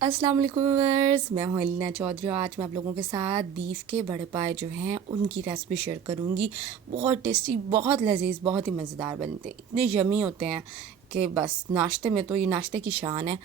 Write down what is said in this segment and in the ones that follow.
अस्सलाम वालेकुम व्यूअर्स, मैं हूँ अलीना चौधरी और आज मैं आप लोगों के साथ बीफ के बड़े पाए जो हैं उनकी रेसिपी शेयर करूँगी। बहुत टेस्टी, बहुत लजीज, बहुत ही मज़ेदार बनते हैं, इतने यमी होते हैं कि बस नाश्ते में तो ये नाश्ते की शान है।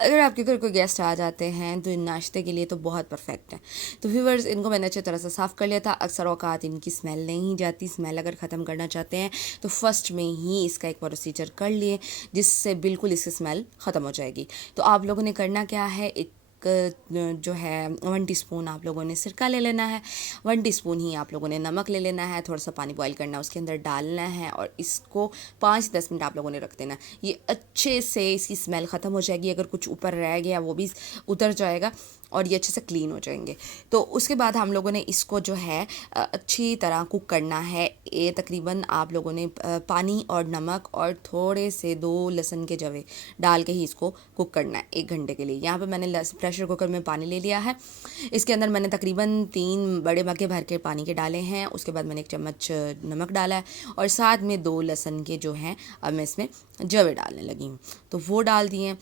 अगर आपके घर कोई गेस्ट आ जाते हैं तो इन नाश्ते के लिए तो बहुत परफेक्ट है। तो व्यूअर्स, इनको मैंने अच्छी तरह से साफ़ कर लिया था। अक्सर औकात इनकी स्मेल नहीं जाती। स्मेल अगर ख़त्म करना चाहते हैं तो फर्स्ट में ही इसका एक प्रोसीजर कर लिए, जिससे बिल्कुल इसकी स्मेल ख़त्म हो जाएगी। तो आप लोगों ने करना क्या है, एक जो है 1 टीस्पून आप लोगों ने सिरका ले लेना है, 1 टीस्पून ही आप लोगों ने नमक ले लेना है, थोड़ा सा पानी बॉईल करना है, उसके अंदर डालना है और इसको 5 से 10 मिनट आप लोगों ने रख देना है। ये अच्छे से इसकी स्मेल ख़त्म हो जाएगी, अगर कुछ ऊपर रह गया वो भी उतर जाएगा और ये अच्छे से क्लीन हो जाएंगे। तो उसके बाद हम लोगों ने इसको जो है अच्छी तरह कुक करना है। ये तकरीबन आप लोगों ने पानी और नमक और थोड़े से 2 लहसुन के जवे डाल के ही इसको कुक करना है 1 घंटे के लिए। यहाँ पे मैंने प्रेशर कुकर में पानी ले लिया है। इसके अंदर मैंने तकरीबन 3 बड़े मग्गे भर के पानी के डाले हैं। उसके बाद मैंने 1 चम्मच नमक डाला है और साथ में 2 लहसुन के जो हैं अब मैं इसमें जवे डालने लगी हूँ, तो वो डाल दिए।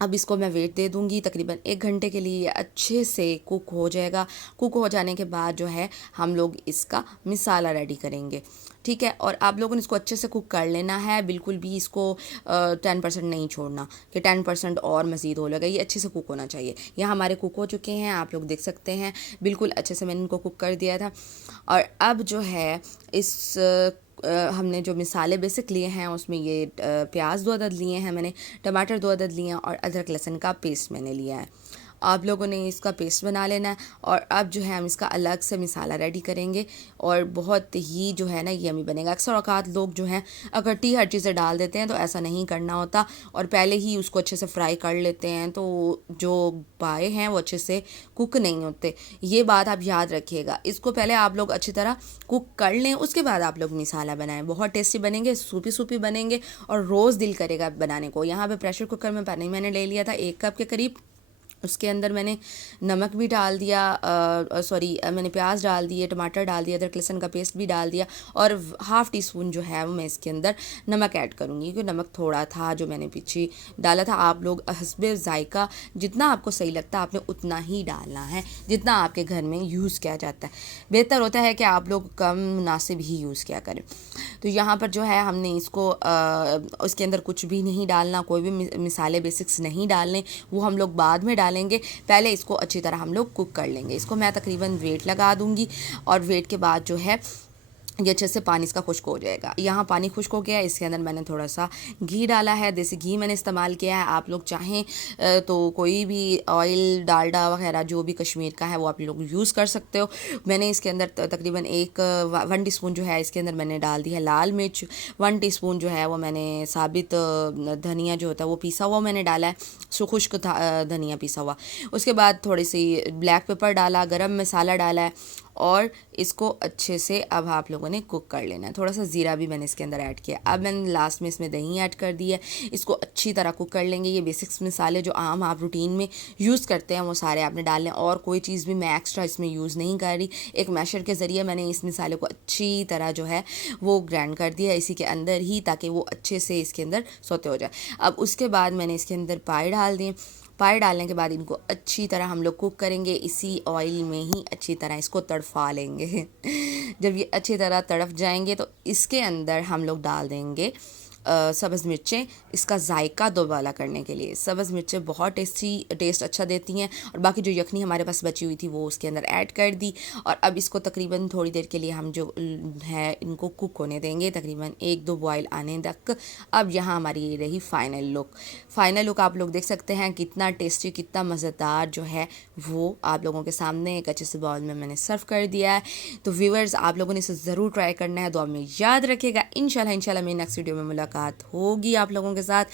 अब इसको मैं वेट दे दूँगी तकरीबन 1 घंटे के लिए। ये अच्छे से कुक हो जाएगा। कुक हो जाने के बाद जो है हम लोग इसका मिसाला रेडी करेंगे, ठीक है। और आप लोगों ने इसको अच्छे से कुक कर लेना है, बिल्कुल भी इसको 10% नहीं छोड़ना कि 10% और मज़ीद हो लगा। ये अच्छे से कुक होना चाहिए। यहाँ हमारे कुक हो चुके हैं, आप लोग देख सकते हैं, बिल्कुल अच्छे से मैंने इनको कुक कर दिया था। और अब जो है इस हमने जो मिसाले बेसिक लिए हैं उसमें ये प्याज 2 अदद लिए हैं मैंने, टमाटर 2 अदद लिए हैं और अदरक लहसुन का पेस्ट मैंने लिया है। आप लोगों ने इसका पेस्ट बना लेना है। और अब जो है हम इसका अलग से मिसाला रेडी करेंगे और बहुत ही जो है ना यमी बनेगा। अक्सर औकात लोग जो हैं इकट्ठी हर चीज़ें डाल देते हैं, तो ऐसा नहीं करना होता और पहले ही उसको अच्छे से फ्राई कर लेते हैं, तो जो पाए हैं वो अच्छे से कुक नहीं होते। ये बात आप याद रखिएगा। इसको पहले आप लोग अच्छी तरह कुक कर लें, उसके बाद आप लोग मिसाला बनाएं। बहुत टेस्टी बनेंगे, सूपी सूपी बनेंगे और रोज़ दिल करेगा बनाने को। यहाँ पे प्रेशर कुकर में पानी मैंने ले लिया था 1 कप के करीब। उसके अंदर मैंने नमक भी डाल दिया, मैंने प्याज डाल दिए, टमाटर डाल दिया, अदरक लहसुन का पेस्ट भी डाल दिया और 1/2 टीस्पून जो है वो मैं इसके अंदर नमक ऐड करूँगी, क्योंकि नमक थोड़ा था जो मैंने पीछे डाला था। आप लोग हस्बे ज़ायका जितना आपको सही लगता है आपने उतना ही डालना है, जितना आपके घर में यूज़ किया जाता है। बेहतर होता है कि आप लोग कम मुनासिब ही यूज़ किया करें। तो यहाँ पर जो है हमने इसको उसके अंदर कुछ भी नहीं डालना, कोई भी मिसाले बेसिक्स नहीं डालने, वो हम लोग बाद में डालेंगे। पहले इसको अच्छी तरह हम लोग कुक कर लेंगे। इसको मैं तकरीबन वेट लगा दूंगी और वेट के बाद जो है ये अच्छे से पानी इसका खुश्क हो जाएगा। यहाँ पानी खुश्क हो गया, इसके अंदर मैंने थोड़ा सा घी डाला है, देसी घी मैंने इस्तेमाल किया है। आप लोग चाहें तो कोई भी ऑयल, डालडा वगैरह जो भी कश्मीर का है वो आप लोग यूज़ कर सकते हो। मैंने इसके अंदर तकरीबन 1 टीस्पून जो है इसके अंदर मैंने डाल दी है लाल मिर्च, 1 टीस्पून जो है वो मैंने साबित धनिया जो होता है वो पीसा हुआ मैंने डाला है, खुश्क धनिया पीसा हुआ। उसके बाद थोड़ी सी ब्लैक पेपर डाला, गरम मसाला डाला है और इसको अच्छे से अब आप लोगों ने कुक कर लेना है। थोड़ा सा ज़ीरा भी मैंने इसके अंदर ऐड किया। अब मैंने लास्ट में इसमें दही ऐड कर दी है। इसको अच्छी तरह कुक कर लेंगे। ये बेसिक्स मसाले जो आम आप रूटीन में यूज़ करते हैं वो सारे आपने डालने, और कोई चीज़ भी मैं एक्स्ट्रा इसमें यूज़ नहीं कर रही। एक मैशर के ज़रिए मैंने इस मसाले को अच्छी तरह जो है वो ग्राइंड कर दिया इसी के अंदर ही, ताकि वो अच्छे से इसके अंदर सोते हो जाए। अब उसके बाद मैंने इसके अंदर पाए डाल दिए। पाए डालने के बाद इनको अच्छी तरह हम लोग कुक करेंगे, इसी ऑयल में ही अच्छी तरह इसको तड़फा लेंगे। जब ये अच्छी तरह तड़फ जाएंगे तो इसके अंदर हम लोग डाल देंगे सब्ज़ मिर्चें, इसका जायका दोबारा करने के लिए। सब्ज़ मिर्चें बहुत टेस्ट अच्छा देती हैं। और बाकी जो यखनी हमारे पास बची हुई थी वो उसके अंदर ऐड कर दी। और अब इसको तकरीबन थोड़ी देर के लिए हम जो है इनको कुक होने देंगे, तकरीबन 1-2 बॉयल आने तक। अब यहाँ हमारी ये रही फाइनल लुक आप लोग देख सकते हैं, कितना टेस्टी, कितना मज़ेदार जो है वो आप लोगों के सामने एक अच्छे से बाउल में मैंने सर्व कर दिया है। तो व्यूअर्स, आप लोगों ने इसे ज़रूर ट्राई करना है, दुआ में याद रखिएगा। इंशाल्लाह मेरी नेक्स्ट वीडियो में मुलाकात होगी आप लोगों के साथ।